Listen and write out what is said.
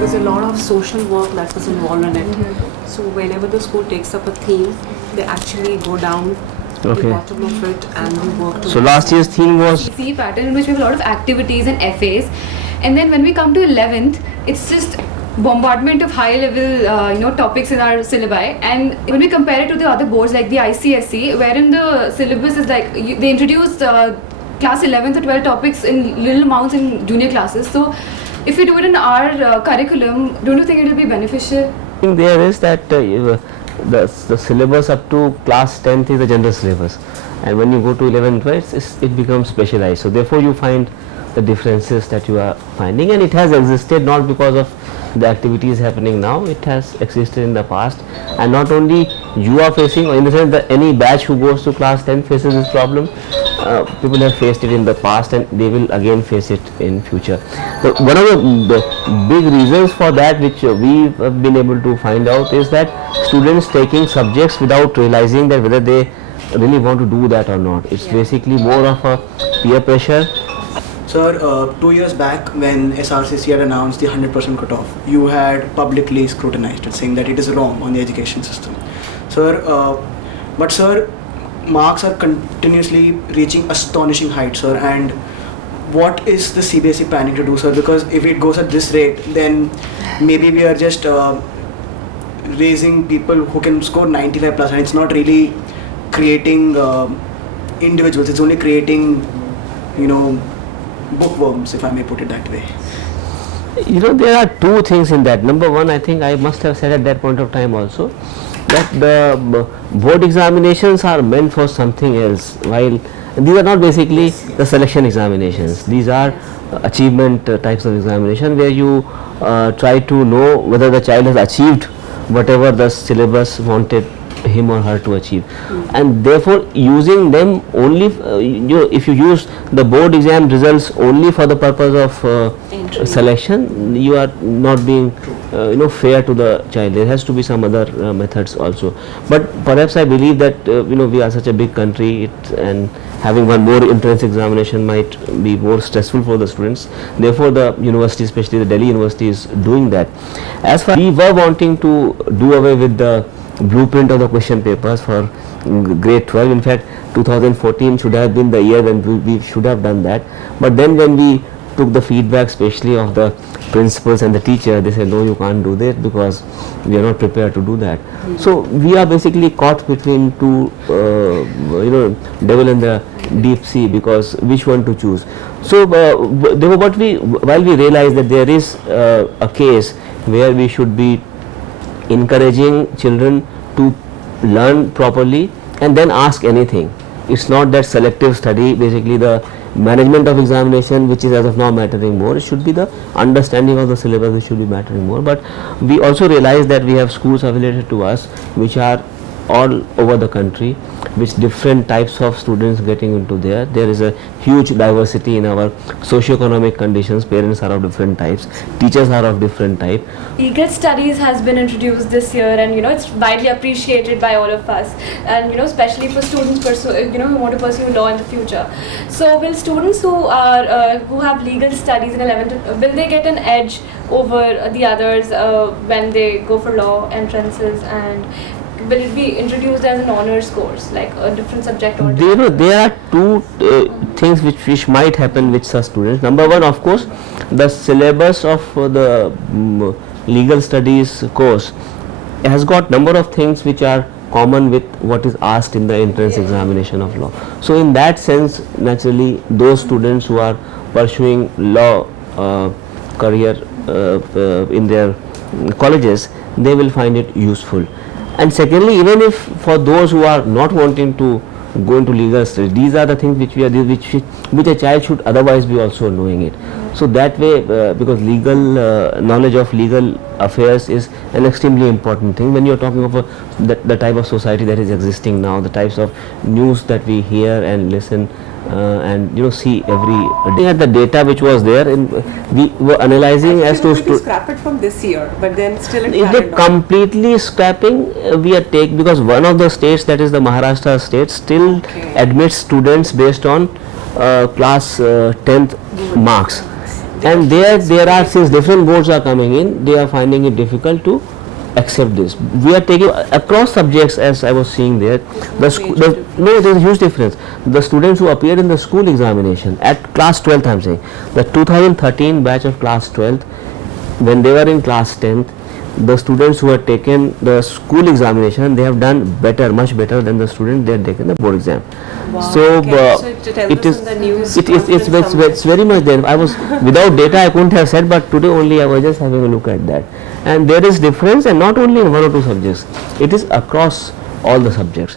was a lot of social work that was involved in it. So whenever the school takes up a theme, they actually go down the bottom of it and we work together. So last year's theme was CBSE pattern in which we have a lot of activities and FAs, and then when we come to 11th, it's just bombardment of high level topics in our syllabi. And when we compare it to the other boards like the ICSE, wherein the syllabus is like they introduced class 11th or 12 topics in little amounts in junior classes. So if we do it in our curriculum, don't you think it will be beneficial? thing there is that the syllabus up to class 10th is the general syllabus, and when you go to 11th, 12th, it becomes specialized. So therefore you find the differences that you are finding, and it has existed not because of the activities happening now, it has existed in the past, and not only you are facing, or in the sense that any batch who goes to class 10 faces this problem. People have faced it in the past and they will again face it in future. So one of the big reasons for that, which we have been able to find out, is that students taking subjects without realizing that whether they really want to do that or not. It's basically more of a peer pressure. Sir, 2 years back when SRCC had announced the 100% cutoff, you had publicly scrutinized it, saying that it is wrong on the education system. Sir, but sir, marks are continuously reaching astonishing heights, sir, and what is the CBSE planning to do, sir? Because if it goes at this rate, then maybe we are just raising people who can score 95 plus, and it's not really creating individuals, it's only creating, bookworms, if I may put it that way. There are two things in that. Number one, I think I must have said at that point of time also, that the board examinations are meant for something else, while these are not basically the selection examinations. These are achievement types of examination, where you try to know whether the child has achieved whatever the syllabus wanted him or her to achieve, and therefore using them only if you use the board exam results only for the purpose of selection, you are not being fair to the child. There has to be some other methods also. But perhaps I believe that we are such a big country, and having one more entrance examination might be more stressful for the students. Therefore the university, especially the Delhi University, is doing that. As far we were wanting to do away with the blueprint of the question papers for grade 12. In fact, 2014 should have been the year when we should have done that. But then when we took the feedback, especially of the principals and the teacher, they said, no, you can't do that because we are not prepared to do that. So we are basically caught between two, devil in the deep sea, because which one to choose. So therefore while we realize that there is a case where we should be encouraging children to learn properly and then ask anything. It's not that selective study, basically the management of examination, which is as of now mattering more. It should be the understanding of the syllabus which should be mattering more. But we also realize that we have schools affiliated to us which are all over the country, which different types of students getting into there. There is a huge diversity in our socio-economic conditions. Parents are of different types, teachers are of different type. Eagle studies has been introduced this year, and it's widely appreciated by all of us, and especially for students who want to pursue law in the future. So will students who have legal studies in 11th, will they get an edge over the others when they go for law entrances, and will it be introduced as an honors course, like a different subject? Or there are two things which might happen with such students. Number one, of course, the syllabus of the legal studies course has got number of things which are common with what is asked in the entrance examination of law. So in that sense, naturally, those students who are pursuing law career in their colleges, they will find it useful. And secondly, even if for those who are not wanting to go into legal studies, these are the things which a child should otherwise be also knowing it. So that way, because legal knowledge of legal affairs is an extremely important thing when you are talking of the type of society that is existing now, the types of news that we hear and listen and see every day. At the data which was there, and we were analyzing as to scrap it from this year, but then still if they completely scrapping, we are because one of the states, that is the Maharashtra state, still admits students based on class 10th marks. And there are, since different boards are coming in, they are finding it difficult to accept this. We are taking across subjects, as I was seeing there. No, there is a huge difference. The students who appeared in the school examination at class 12th, I am saying, the 2013 batch of class 12th, when they were in class 10th, the students who had taken the school examination, they have done better, much better than the students they had taken the board exam. Wow. So, Okay. So it tells it us is in the news it's very much there. I was without data, I couldn't have said, but today only I was just having a look at that. And there is difference, and not only in one or two subjects, it is across all the subjects.